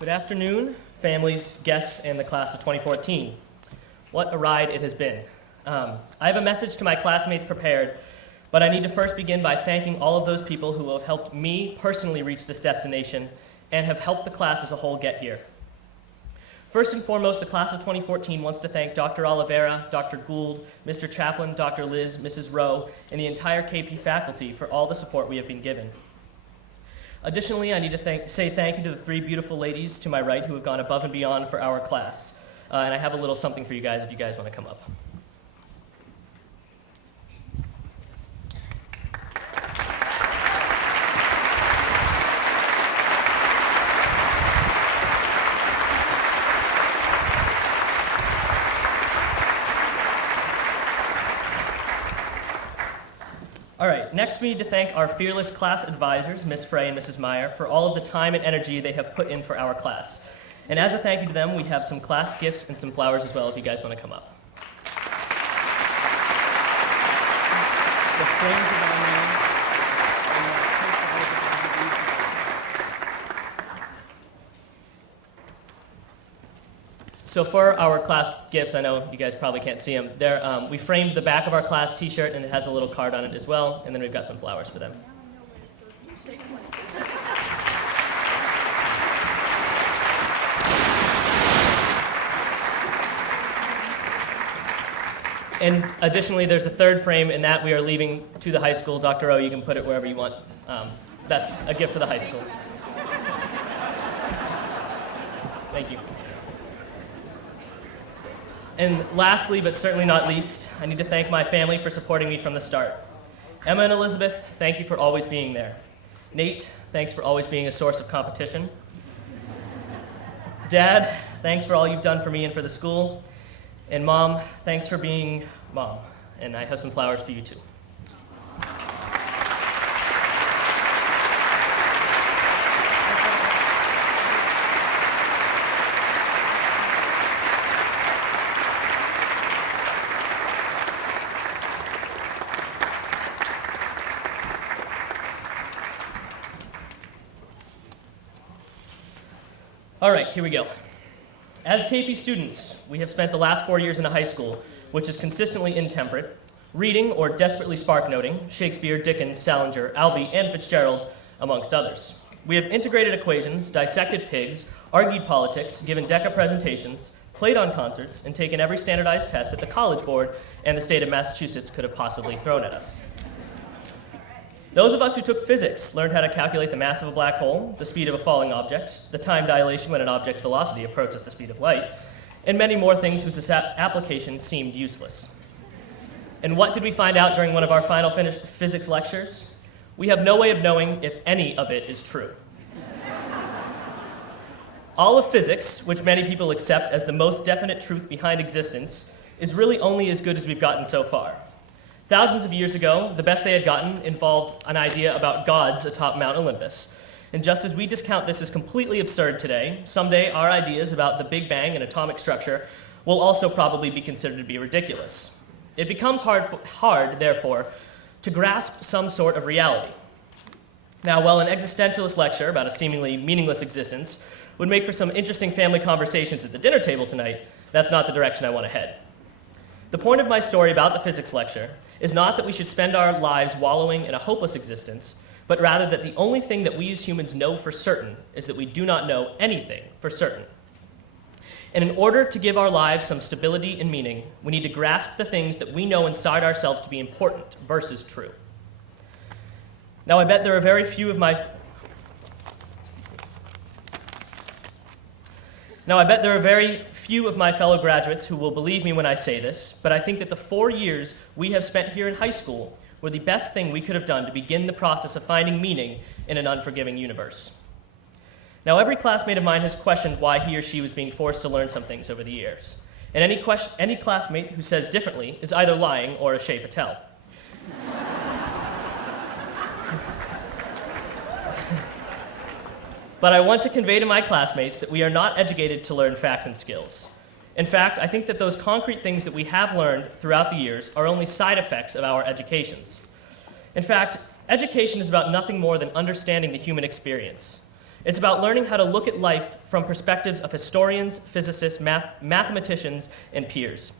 Good afternoon, families, guests, and the class of 2014. What a ride it has been. I have a message to my classmates prepared, but I need to first begin by thanking all of those people who have helped me personally reach this destination and have helped the class as a whole get here. First and foremost, the class of 2014 wants to thank Dr. Oliveira, Dr. Gould, Mr. Chaplin, Dr. Liz, Mrs. Rowe, and the entire KP faculty for all the support we have been given. Additionally, I need to say thank you to the three beautiful ladies to my right who have gone above and beyond for our class. And I have a little something for you guys if you guys want to come up. All right, next we need to thank our fearless class advisors, Ms. Frey and Mrs. Meyer, for all of the time and energy they have put in for our class. And as a thank you to them, we have some class gifts and some flowers as well if you guys want to come up. The frames of our names. So for our class gifts, I know you guys probably can't see them. We framed the back of our class t-shirt and it has a little card on it as well, and then we've got some flowers for them. And additionally, there's a third frame, and that we are leaving to the high school. Dr. O, you can put it wherever you want. That's a gift for the high school. Thank you. And lastly, but certainly not least, I need to thank my family for supporting me from the start. Emma and Elizabeth, thank you for always being there. Nate, thanks for always being a source of competition. Dad, thanks for all you've done for me and for the school. And Mom, thanks for being Mom. And I have some flowers for you too. All right, here we go. As KP students, we have spent the last 4 years in a high school, which is consistently intemperate, reading or desperately spark-noting Shakespeare, Dickens, Salinger, Albee, and Fitzgerald, amongst others. We have integrated equations, dissected pigs, argued politics, given DECA presentations, played on concerts, and taken every standardized test that the College Board and the state of Massachusetts could have possibly thrown at us. Those of us who took physics learned how to calculate the mass of a black hole, the speed of a falling object, the time dilation when an object's velocity approaches the speed of light, and many more things whose application seemed useless. And what did we find out during one of our final physics lectures? We have no way of knowing if any of it is true. All of physics, which many people accept as the most definite truth behind existence, is really only as good as we've gotten so far. Thousands of years ago, the best they had gotten involved an idea about gods atop Mount Olympus. And just as we discount this as completely absurd today, someday our ideas about the Big Bang and atomic structure will also probably be considered to be ridiculous. It becomes hard, therefore, to grasp some sort of reality. Now, while an existentialist lecture about a seemingly meaningless existence would make for some interesting family conversations at the dinner table tonight, that's not the direction I want to head. The point of my story about the physics lecture is not that we should spend our lives wallowing in a hopeless existence, but rather that the only thing that we as humans know for certain is that we do not know anything for certain. And in order to give our lives some stability and meaning, we need to grasp the things that we know inside ourselves to be important versus true. Now, I bet there are very few of my fellow graduates who will believe me when I say this, but I think that the 4 years we have spent here in high school were the best thing we could have done to begin the process of finding meaning in an unforgiving universe. Now, every classmate of mine has questioned why he or she was being forced to learn some things over the years. And any classmate who says differently is either lying or a Shea Patel. But I want to convey to my classmates that we are not educated to learn facts and skills. In fact, I think that those concrete things that we have learned throughout the years are only side effects of our educations. In fact, education is about nothing more than understanding the human experience. It's about learning how to look at life from perspectives of historians, physicists, mathematicians, and peers.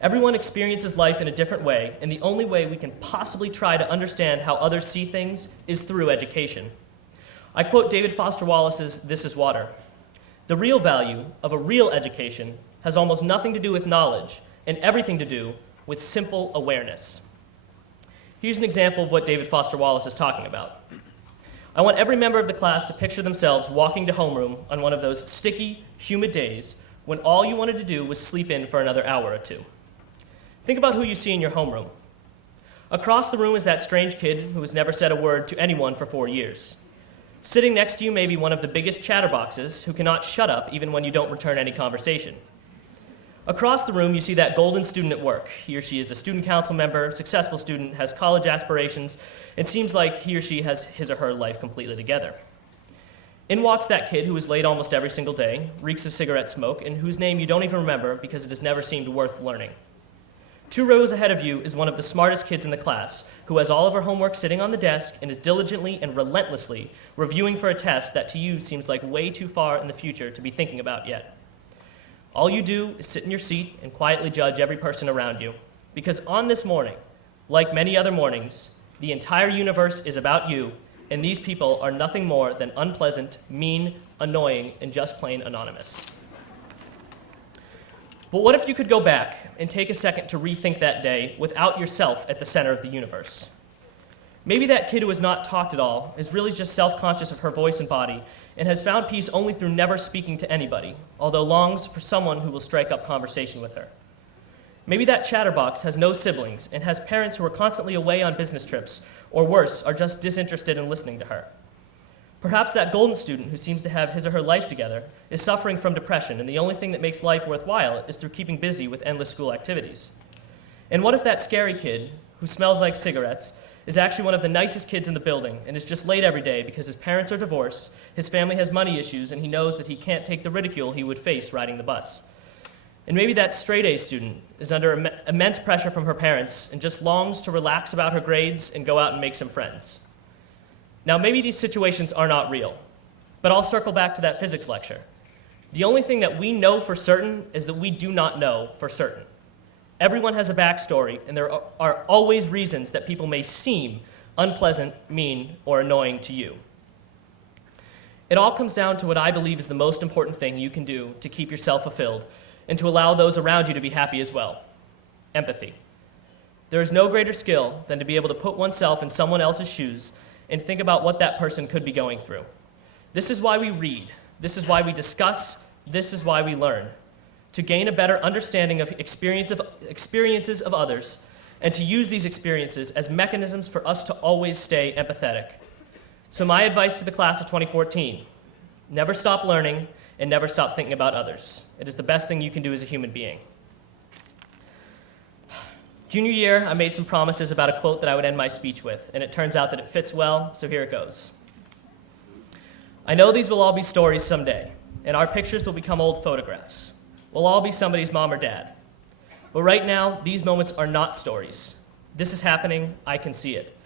Everyone experiences life in a different way, and the only way we can possibly try to understand how others see things is through education. I quote David Foster Wallace's "This is Water." "The real value of a real education has almost nothing to do with knowledge and everything to do with simple awareness." Here's an example of what David Foster Wallace is talking about. I want every member of the class to picture themselves walking to homeroom on one of those sticky, humid days when all you wanted to do was sleep in for another hour or two. Think about who you see in your homeroom. Across the room is that strange kid who has never said a word to anyone for 4 years. Sitting next to you may be one of the biggest chatterboxes who cannot shut up even when you don't return any conversation. Across the room, you see that golden student at work. He or she is a student council member, successful student, has college aspirations, and seems like he or she has his or her life completely together. In walks that kid who is late almost every single day, reeks of cigarette smoke, and whose name you don't even remember because it has never seemed worth learning. 2 rows ahead of you is one of the smartest kids in the class, who has all of her homework sitting on the desk and is diligently and relentlessly reviewing for a test that to you seems like way too far in the future to be thinking about yet. All you do is sit in your seat and quietly judge every person around you, because on this morning, like many other mornings, the entire universe is about you, and these people are nothing more than unpleasant, mean, annoying, and just plain anonymous. But what if you could go back and take a second to rethink that day without yourself at the center of the universe? Maybe that kid who has not talked at all is really just self-conscious of her voice and body and has found peace only through never speaking to anybody, although longs for someone who will strike up conversation with her. Maybe that chatterbox has no siblings and has parents who are constantly away on business trips, or worse, are just disinterested in listening to her. Perhaps that golden student who seems to have his or her life together is suffering from depression, and the only thing that makes life worthwhile is through keeping busy with endless school activities. And what if that scary kid who smells like cigarettes is actually one of the nicest kids in the building and is just late every day because his parents are divorced, his family has money issues, and he knows that he can't take the ridicule he would face riding the bus? And maybe that straight-A student is under immense pressure from her parents and just longs to relax about her grades and go out and make some friends. Now, maybe these situations are not real, but I'll circle back to that physics lecture. The only thing that we know for certain is that we do not know for certain. Everyone has a backstory, and there are always reasons that people may seem unpleasant, mean, or annoying to you. It all comes down to what I believe is the most important thing you can do to keep yourself fulfilled and to allow those around you to be happy as well: empathy. There is no greater skill than to be able to put oneself in someone else's shoes and think about what that person could be going through. This is why we read. This is why we discuss. This is why we learn. To gain a better understanding of experiences of others, and to use these experiences as mechanisms for us to always stay empathetic. So my advice to the class of 2014, never stop learning and never stop thinking about others. It is the best thing you can do as a human being. Junior year, I made some promises about a quote that I would end my speech with, and it turns out that it fits well, so here it goes. I know these will all be stories someday, and our pictures will become old photographs. We'll all be somebody's mom or dad. But right now, these moments are not stories. This is happening, I can see it.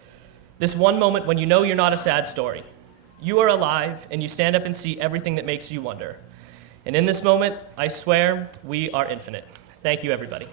This one moment when you know you're not a sad story. You are alive, and you stand up and see everything that makes you wonder. And in this moment, I swear, we are infinite. Thank you, everybody.